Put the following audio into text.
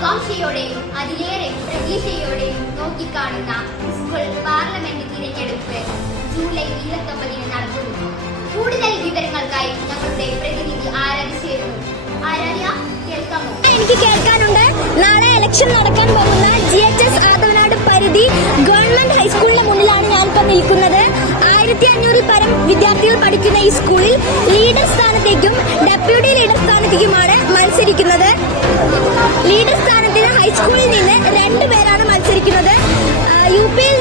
ആകാംക്ഷയോടെയും അതിലേറെ പ്രതീക്ഷയോടെയും നോക്കിക്കാണുന്ന school parliament തിരഞ്ഞെടുപ്പ് July 29 നടക്കുന്നു. കൂടുതൽ വിവരങ്ങൾക്കായി ഞങ്ങളുടെ പ്രതിനിധി ആരാധ്യ ചേരുന്നു. ആരാധ്യ, കേൾക്കാമോ? എനിക്ക് കേൾക്കാനുണ്ട്. നാളെ ഇലക്ഷൻ നടക്കാൻ പോകുന്ന GHS ആദവനാട് പരിധി ഗവൺമെന്റ് ഹൈസ്കൂളിന്റെ മുന്നിലാണ് ഞാനിപ്പോൾ നിൽക്കുന്നത്. 1500 പരം വിദ്യാർത്ഥികൾ പഠിക്കുന്ന ഈ സ്കൂളിൽ ലീഡർ സ്ഥാനത്തേക്കും ഡെപ്യൂട്ടി ലീഡർ സ്ഥാനത്തേക്കുമാണ് മത്സരിക്കുന്നത്. ലീഡർ സ്ഥാനത്തിന് ഹൈസ്കൂളിൽ നിന്ന് 2 പേരാണ് മത്സരിക്കുന്നത്. UP-യിൽ